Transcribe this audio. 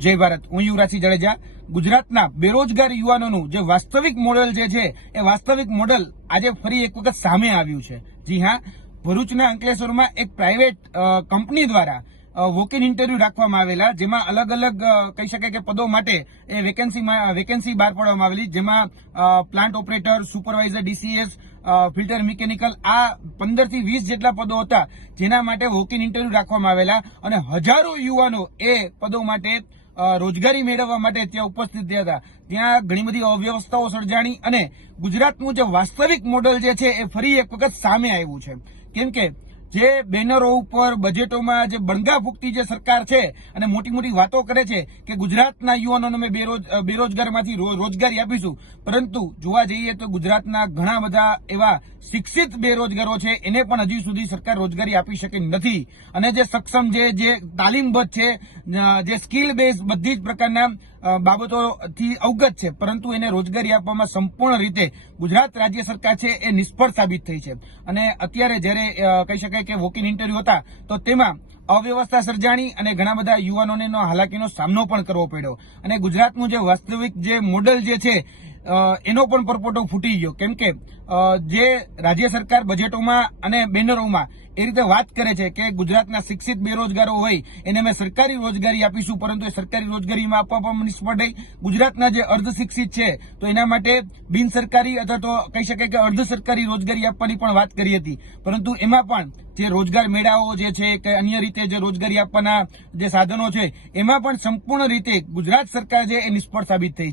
જય ભારત, હું યુવરાજસિંહ જાડેજા. ગુજરાતના બેરોજગાર યુવાનોનું જે વાસ્તવિક મોડેલ જે છે એ વાસ્તવિક મોડેલ આજે ફરી એક વખત સામે આવ્યું છે. જી હા, ભરૂચના અંકલેશ્વરમાં એક પ્રાઇવેટ કંપની દ્વારા વોક ઇન ઇન્ટરવ્યુ રાખવામાં આવેલા, જેમાં અલગ અલગ કહી શકાય કે પદો માટે એ વેકેન્સી બહાર પાડવામાં આવેલી, જેમાં plant operator, supervisor, DCS, filter mechanical, આ 15 થી 20 જેટલા પદો હતા, જેના માટે વોક ઇન ઇન્ટરવ્યુ રાખવામાં આવેલા અને હજારો યુવાનો એ પદો માટે રોજગારી મેળવવા માટે ત્યાં ઉપસ્થિત થયા હતા. ત્યાં ઘણી બધી અવ્યવસ્થાઓ સર્જાણી અને ગુજરાતનું જે વાસ્તવિક મોડલ જે છે એ ફરી એક વખત સામે આવ્યું છે. કેમ કે જે બેનરો ઉપર બજેટોમાં જે બણગા ફૂંકતી જે સરકાર છે અને મોટી મોટી વાતો કરે છે કે ગુજરાતના યુવાનોને અમે બેરોજગારમાંથી રોજગારી આપીશું, પરંતુ જોવા જઈએ તો ગુજરાતના ઘણા બધા એવા શિક્ષિત બેરોજગારો છે, એને પણ હજી સુધી સરકાર રોજગારી આપી શકી નથી. અને જે સક્ષમ છે, જે તાલીમબદ્ધ છે, જે સ્કિલ બેઝ બધી જ પ્રકારના બાબતોથી અવગત છે, પરંતુ એને રોજગારી આપવામાં સંપૂર્ણ રીતે ગુજરાત રાજ્ય સરકાર છે એ નિષ્ફળ સાબિત થઈ છે. અને અત્યારે જ્યારે કહી શકાય કે વોક ઇન ઇન્ટરવ્યુ હતા તો તેમાં અવ્યવસ્થા સર્જાણી અને ઘણા બધા યુવાનોને હાલાકીનો સામનો પણ કરવો પડ્યો. અને ગુજરાતનું જે વાસ્તવિક જે મોડલ જે છે એનો પણ પરપોટો ફૂટી ગયો. કેમ કે જે રાજ્ય સરકાર બજેટોમાં અને બેનરોમાં એ રીતે વાત કરે છે કે ગુજરાતના શિક્ષિત બેરોજગારો હોય એને અમે સરકારી રોજગારી આપીશું, પરંતુ એ સરકારી રોજગારીમાં આપવામાં નિષ્ફળ રહી. ગુજરાતના જે અર્ધ શિક્ષિત છે તો એના માટે બિન સરકારી અથવા તો કહી શકાય કે અર્ધ સરકારી રોજગારી આપવાની પણ વાત કરી હતી, પરંતુ એમાં પણ જે રોજગાર મેળાઓ જે છે કે અન્ય રીતે જે રોજગારી આપવાના જે સાધનો છે એમાં પણ સંપૂર્ણ રીતે ગુજરાત સરકાર છે એ નિષ્ફળ સાબિત થઈ છે.